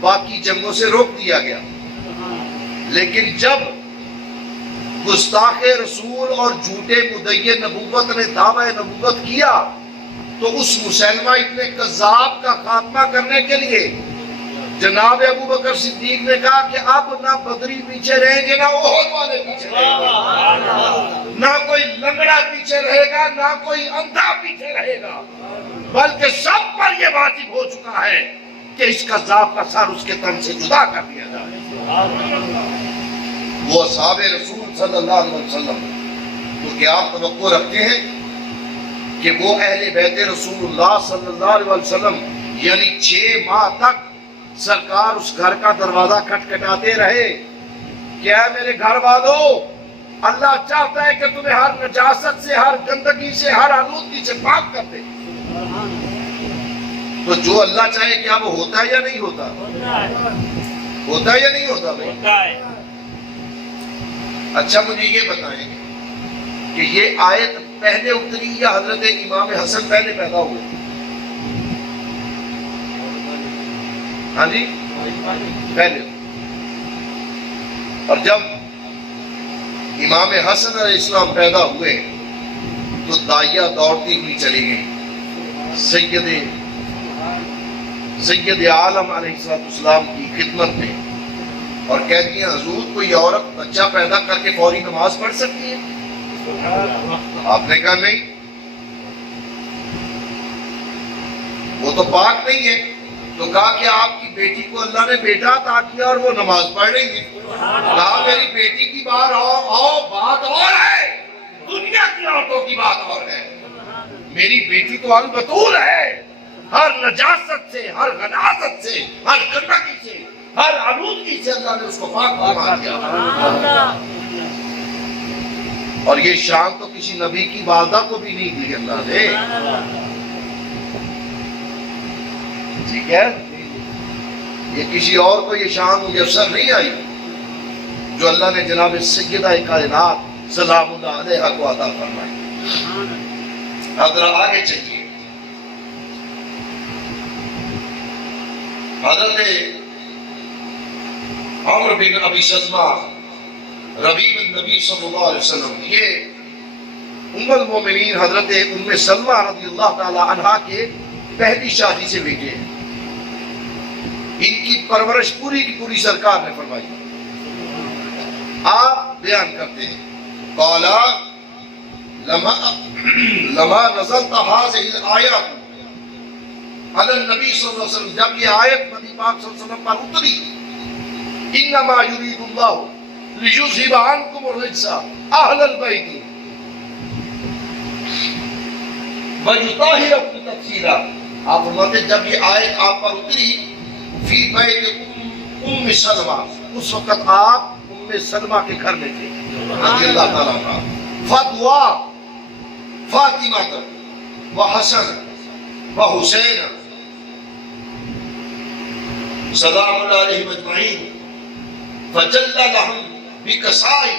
باقی جنگوں سے روک دیا گیا. لیکن جب گستاخ رسول اور جھوٹے مدعی نبوت نے دعوی نبوت کیا تو اس مسلمہ ابن کذاب کا خاتمہ کرنے کے لیے جناب ابو بکر صدیق نے کہا کہ اب نہ بدری پیچھے رہیں گے، نہ احد والے پیچھے رہیں گے، نہ کوئی لنگڑا پیچھے رہے گا، نہ کوئی اندھا پیچھے رہے گا، بلکہ سب پر یہ واجب ہو چکا ہے کہ اس کذاب کا سر اس کے تن سے جدا کر دیا جائے. وہ اصحاب رسول صلی اللہ علیہ وسلم تو کیا آپ توقع رکھتے ہیں کہ وہ اہل بیت رسول اللہ صلی اللہ علیہ وسلم یعنی 6 ماہ تک سرکار اس گھر کا دروازہ کھٹکھٹاتے رہے؟ کیا میرے گھر والوں، اللہ چاہتا ہے کہ تمہیں ہر نجاست سے، ہر گندگی سے، ہر آلودگی سے پاک کر دے. تو جو اللہ چاہے کیا وہ ہوتا ہے یا نہیں ہوتا؟ ہوتا ہے یا نہیں ہوتا بھائی؟ اچھا مجھے یہ بتائیں کہ یہ آیت پہلے اتری یا حضرت امام حسن پہلے پیدا ہوئے؟ ہاں جی پہلے. اور جب امام حسن علیہ السلام پیدا ہوئے تو داعیہ دوڑتی ہوئی چلی گئی سید عالم علیہ السلام کی خدمت میں اور کہتی ہیں حضور کوئی عورت بچہ پیدا کر کے فوری نماز پڑھ سکتی ہے؟ آپ نے کہا نہیں، وہ تو پاک نہیں ہے. تو کہا کہ آپ کی بیٹی کو اللہ نے بیٹا عطا کیا اور وہ نماز پڑھ رہی ہے. کہا میری بیٹی کی بات اور ہے، دنیا کی عورتوں کی بات اور ہے. میری بیٹی تو البتول ہے، ہر نجاست سے، ہر غلاظت سے، ہر گندگی سے، ہر آلودگی سے اللہ نے اس کو پاک فرما دیا. اور یہ شان تو کسی نبی کی والدہ کو بھی نہیں دی اللہ نے. ٹھیک ہے، یہ کسی اور کو یہ شان میسر نہیں آئی جو اللہ نے جناب سیدہ کائنات سلام اللہ علیہ کو عطا فرمائی. حضرت آگے چلیے. حضرت عمر بن ابی سلمہ ربیب النبی صلی اللہ علیہ وسلم، یہ ام المومنین حضرت ام سلمہ رضی اللہ تعالی عنہا کے پہلی شادی سے بیٹے ہیں. ان کی پرورش پوری کی پوری سرکار نے فرمائی. آپ بیان کرتے ہیں قالا لما نزلت هذه الآیات علی النبی صلی اللہ علیہ وسلم، جب یہ آیت نبی پاک صلی اللہ علیہ وسلم پر اتری، انما یرید اللہ لیذھب عنکم الرجس اہل البیت ویطہرکم تطہیرا. آپ فرماتے جب یہ آیت آپ پر اتری فی بیت ام سلمہ، اس وقت آپ ام سلمہ کے گھر میں تھے رضی اللہ تعالیٰ عنہ. فتوا فاطمہ و حسن و حسین سلام اللہ علیہ مجمعین فجل لہم بکسائی،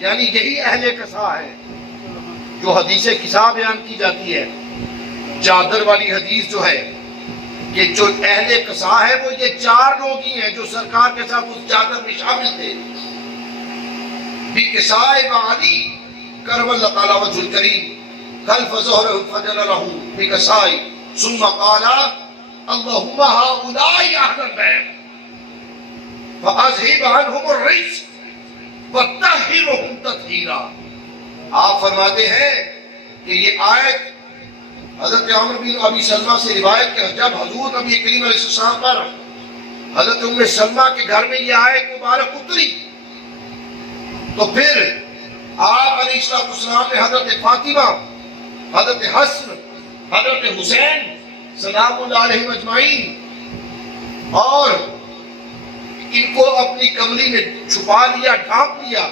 یعنی یہی اہل کسا ہے جو حدیث کسا بیان کی جاتی ہے، چادر والی حدیث جو ہے کہ جو اہل کسا ہے وہ یہ 4 لوگ ہی ہیں جو سرکار کے ساتھ اس چادر میں شامل تھے. بکسائے بعلی کرم اللہ تعالیٰ وجہ الکریم، خلف ظهره فجلله بكسائي ثم قال اللهم هؤلاء أهل البيت فأذهب عنهم الرجس وطهرهم تطهيرا. آپ فرماتے ہیں کہ یہ آیت حضرت عمر بن ابی سلمہ سے روایت کہ جب حضور نبی کریم علیہ السلام پر حضرت ام سلمہ کے گھر میں یہ آیت مبارک اتری تو پھر آپ علیہ السلام نے حضرت فاطمہ، حضرت حسن، حضرت حسین سلام اللہ علیہ مجمعین اور ان کو اپنی کمری میں چھپا لیا، ڈھانپ لیا،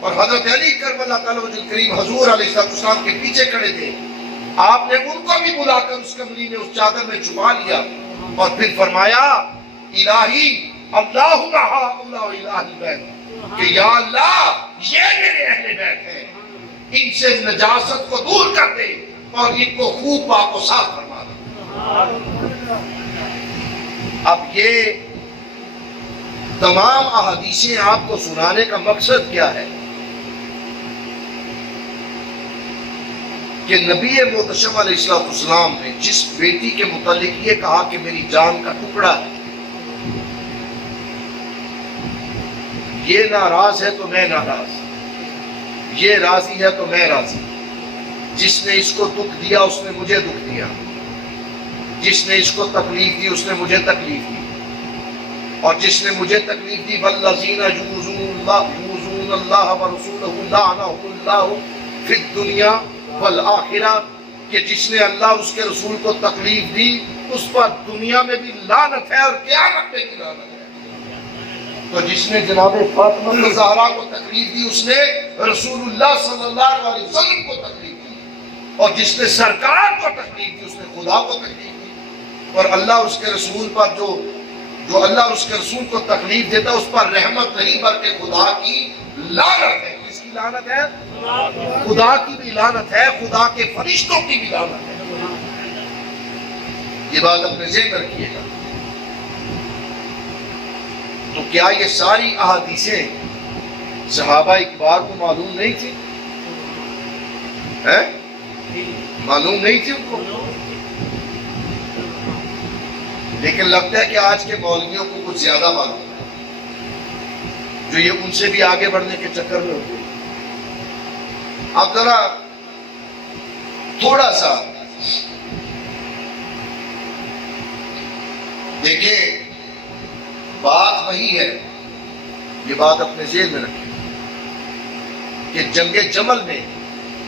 اور حضرت علی کرم اللہ تعالیٰ وجہ کریم حضور علیہ السلام کے پیچھے کھڑے تھے. آپ نے ان کو بھی بلا کر اس کمری میں، اس چادر میں چھپا لیا اور پھر فرمایا الہی اللہم ہؤلاء الہ البیت، کہ یا اللہ یہ میرے اہل بیت ہیں، ان سے نجاست کو دور کر دے اور ان کو خوب پاک و صاف فرما دے. اب یہ تمام احادیثیں آپ کو سنانے کا مقصد کیا ہے کہ نبی محتشم علیہ السلام نے جس بیٹی کے متعلق یہ کہا کہ میری جان کا ٹکڑا ہے، یہ ناراض ہے تو میں ناراض، یہ راضی ہے تو میں راضی. جس نے اس کو دکھ دیا اس نے مجھے دکھ دیا، جس نے اس کو تکلیف دی اس نے مجھے تکلیف دی، اور جس نے مجھے تکلیف دی والذین یؤذون اللہ ورسولہ لعنہم اللہ فی الدنیا والآخرہ، کہ جس نے اللہ اس کے رسول کو تکلیف دی اس پر دنیا میں بھی لعنت ہے اور قیامت میں بھی لعنت ہے. تو جس نے جناب فاطمہ الزہرا کو تکلیف دی اس نے رسول اللہ صلی اللہ علیہ وسلم کو تکلیف دی، اور جس نے سرکار کو تکلیف دی اس نے خدا کو تکلیف دی. اور اللہ اس کے رسول پر جو اللہ اس کے رسول کو تکلیف دیتا اس پر رحمت نہیں بلکہ خدا کی لعنت ہے. کس کی لعنت ہے؟ خدا کی بھی لعنت ہے، خدا کے فرشتوں کی بھی لعنت ہے. یہ بات اپنے ذہن میں رکھیے گا. تو کیا یہ ساری احادیثیں صحابہ اکبار کو معلوم نہیں تھی؟ معلوم نہیں تھی ان کو؟ لیکن لگتا ہے کہ آج کے مولویوں کو کچھ زیادہ معلوم ہے، جو یہ ان سے بھی آگے بڑھنے کے چکر میں ہوتے ہیں. اب ذرا تھوڑا سا دیکھیں، بات وہی ہے، یہ بات اپنے ذہن میں رکھیں کہ جنگ جمل میں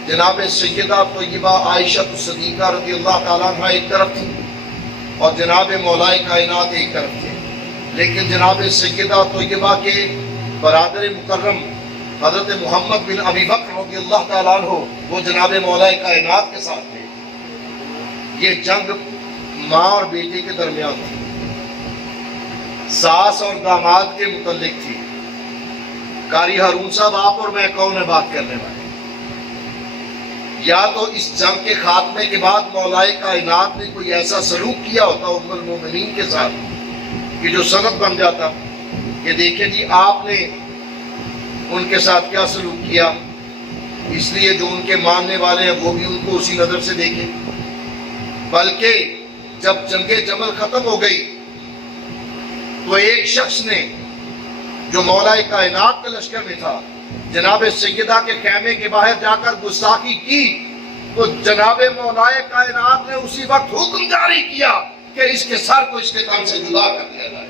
جناب سیدہ طیبہ عائشہ الصدیقہ رضی اللہ تعالیٰ عنہ ایک طرف تھی اور جناب مولا کائنات ایک طرف تھے، لیکن جناب سیدہ طیبہ کے برادر مکرم حضرت محمد بن ابی بکر رضی اللہ تعالیٰ عنہ وہ جناب مولا کائنات کے ساتھ تھے. یہ جنگ ماں اور بیٹے کے درمیان تھی، ساس اور داماد کے متعلق تھی. قاری ہارون صاحب آپ اور میں کون ہے بات کرنے والے؟ یا تو اس جنگ کے خاتمے کے بعد مولا کائنات نے کوئی ایسا سلوک کیا ہوتا ام المومنین کے ساتھ کہ جو سند بن جاتا کہ دیکھیں جی آپ نے ان کے ساتھ کیا سلوک کیا، اس لیے جو ان کے ماننے والے ہیں وہ بھی ان کو اسی نظر سے دیکھیں. بلکہ جب جنگ جمل ختم ہو گئی تو ایک شخص نے جو مولا کائنات کے لشکر میں تھا جناب سیدہ کے خیمے کے باہر جا کر گستاخی کی تو جناب مولا کائنات نے اسی وقت حکم جاری کیا کہ اس کے سر کو اس کے تن سے جدا کر دیا جائے.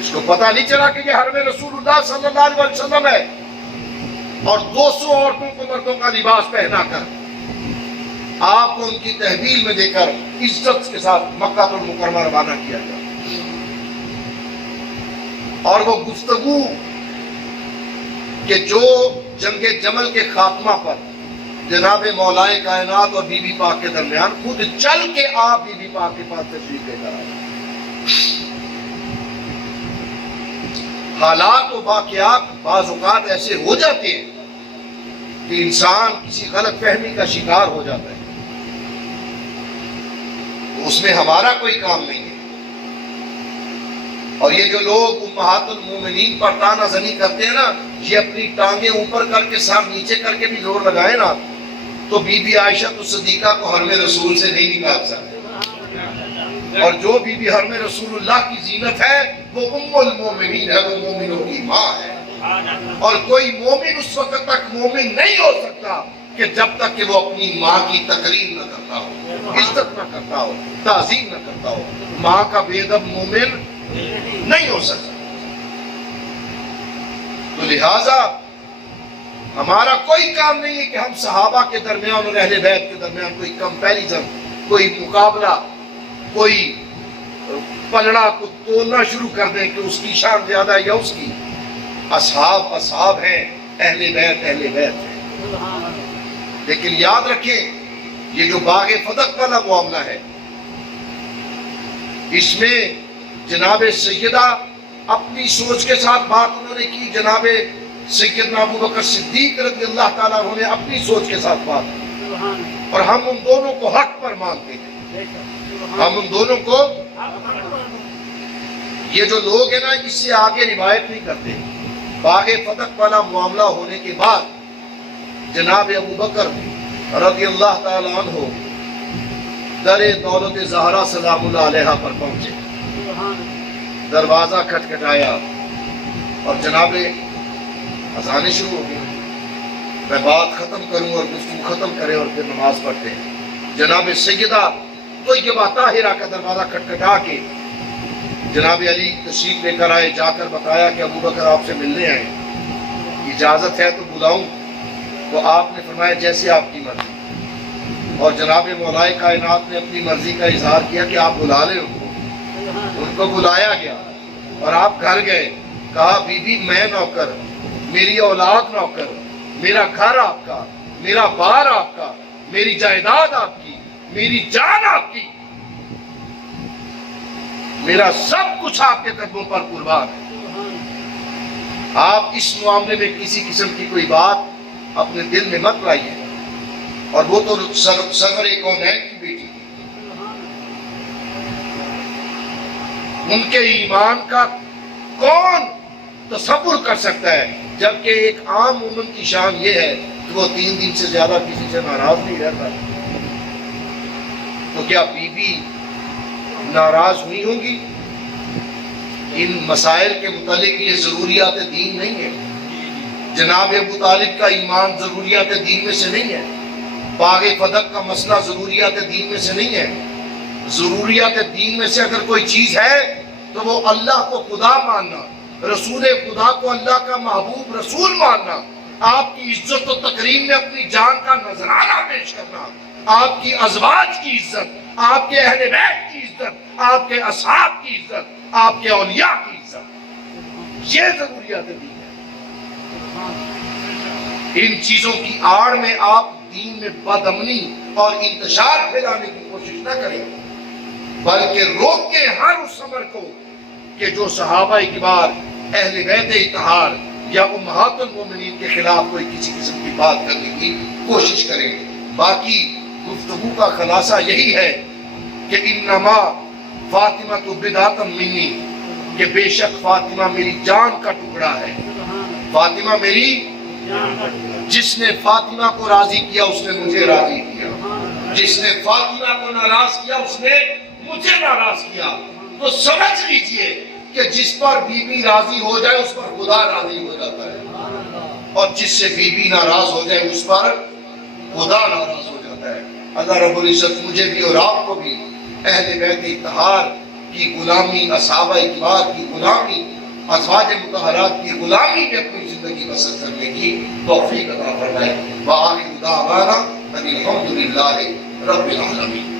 اس کو پتہ نہیں چلا کہ یہ حرم رسول اللہ صلی اللہ علیہ وسلم ہے، اور 200 عورتوں کو مردوں کا لباس پہنا کر آپ کو ان کی تحویل میں دے کر عزت کے ساتھ مکہ المکرمہ روانہ کیا گیا. اور وہ گفتگو کہ جو جنگ جمل کے خاتمہ پر جناب مولا کائنات اور بی بی پاک کے درمیان خود چل کے آپ بی بی پاک کے پاس تشریف لے کر آئے. حالات و واقعات بعض اوقات ایسے ہو جاتے ہیں کہ انسان کسی غلط فہمی کا شکار ہو جاتا ہے، اس میں ہمارا کوئی کام نہیں ہے. اور یہ جو لوگ امہات المومنین پر تانا زنی کرتے ہیں نا، یہ اپنی ٹانگیں اوپر کر کے سر نیچے کر کے بھی زور لگائے نا تو بی بی عائشہ صدیقہ کو حرم رسول سے نہیں نکال سکتے. اور جو بی بی حرم رسول اللہ کی زینت ہے وہ ام المومنین ہے، وہ مومنوں کی ماں ہے. اور کوئی مومن اس وقت تک مومن نہیں ہو سکتا کہ جب تک کہ وہ اپنی ماں کی تقریم نہ کرتا ہو، عزت نہ کرتا ہو، تعظیم نہ کرتا ہو. ماں کا بے ادب مومن نہیں ہو سکتا. تو لہذا ہمارا کوئی کام نہیں ہے کہ ہم صحابہ کے درمیان اور اہل بیت کے درمیان کوئی کمپیریزن، کوئی مقابلہ، کوئی پلڑا کو تولنا شروع کر دیں کہ اس کی شان زیادہ ہے یا اس کی. اصحاب اصحاب ہیں، اہل بیت اہل بیت ہیں. لیکن یاد رکھیں یہ جو باغ فتح والا معاملہ ہے، اس میں جناب سیدہ اپنی سوچ کے ساتھ بات انہوں نے کی، جناب سیدنا ابو بکر صدیق رضی اللہ تعالیٰ عنہ نے اپنی سوچ کے ساتھ بات کی. اور ہم ان دونوں کو حق پر مانتے ہیں. ہم ان دونوں کو، یہ جو لوگ ہیں نا اس سے آگے روایت نہیں کرتے. باغ فتح والا معاملہ ہونے کے بعد جناب ابو بکر رضی اللہ تعالیٰ عنہ در دولت زہرا سلام اللہ علیہ پر پہنچے. دروازہ کھٹکھٹایا اور جناب اذانیں شروع ہو گئی. میں بات ختم کروں اور گفتگو ختم کرے اور پھر نماز پڑھتے ہیں. جناب سیدہ طیبہ طاہرہ کا دروازہ کھٹکھٹا کے جناب علی تشریف لے کر آئے. جا کر بتایا کہ ابو بکر آپ سے ملنے آئے، اجازت ہے تو بلاؤں؟ تو آپ نے فرمایا جیسے آپ کی مرضی. اور جناب مولائے کائنات نے اپنی مرضی کا اظہار کیا کہ آپ بلا لیں ان کو. ان کو بلایا گیا اور آپ گھر گئے. کہا بی بی میں نوکر، میری اولاد نوکر، میرا گھر آپ کا، میرا بار آپ کا، میری جائیداد آپ کی، میری جان آپ کی، میرا سب کچھ آپ کے قدموں پر قربان ہے. آپ اس معاملے میں کسی قسم کی کوئی بات اپنے دل میں مت لائیے. اور وہ تو صدر کونین کی بیٹی تھی. ان کے ایمان کا کون تصور کر سکتا ہے، جبکہ ایک عام مومن کی شان یہ ہے کہ وہ 3 دن سے زیادہ کسی سے ناراض نہیں رہتا. تو کیا بی بی ناراض ہوئی ہوں گی؟ ان مسائل کے متعلق یہ ضروریات دین نہیں ہے. جناب ابو طالب کا ایمان ضروریات دین میں سے نہیں ہے. باغ فتح کا مسئلہ ضروریات دین میں سے نہیں ہے. ضروریات دین میں سے اگر کوئی چیز ہے تو وہ اللہ کو خدا ماننا، رسول خدا کو اللہ کا محبوب رسول ماننا، آپ کی عزت و تکریم میں اپنی جان کا نذرانہ پیش کرنا، آپ کی ازواج کی عزت، آپ کے اہل بیت کی عزت، آپ کے اصحاب کی عزت، آپ کے اولیاء کی عزت، یہ ضروریات دین ہے. ان چیزوں کی آڑ میں آپ دین میں بدامنی اور انتشار پھیلانے کی کوشش نہ کریں، بلکہ روکیں ہر اس عمل کو کہ جو صحابہ کبار، اہل بیت اطہار یا امہات المومنین کے خلاف کوئی کسی قسم کی بات کرنے کی کوشش کریں. باقی گفتگو کا خلاصہ یہی ہے کہ انما فاطمہ تو بدعۃ منی، کہ بے شک فاطمہ میری جان کا ٹکڑا ہے. فاطمہ میری، جس نے فاطمہ کو راضی کیا اس نے مجھے راضی کیا، جس نے فاطمہ کو ناراض کیا اس نے مجھے ناراض کیا. تو سمجھ لیجئے کہ جس پر بی بی راضی ہو جائے اس پر خدا راضی ہو جاتا ہے، اور جس سے بی بی ناراض ہو جائے اس پر خدا ناراض ہو جاتا ہے. اللہ رب العزت مجھے بھی اور آپ کو بھی اہل بیت اطہار کی غلامی، اصحابہ اکبار کی غلامی، ازواج مطہرات کی غلامی میں اپنی زندگی بسر کرنے کی توفیق عطا فرمائے. وآخر دعوانا ان الحمد للہ رب العالمین.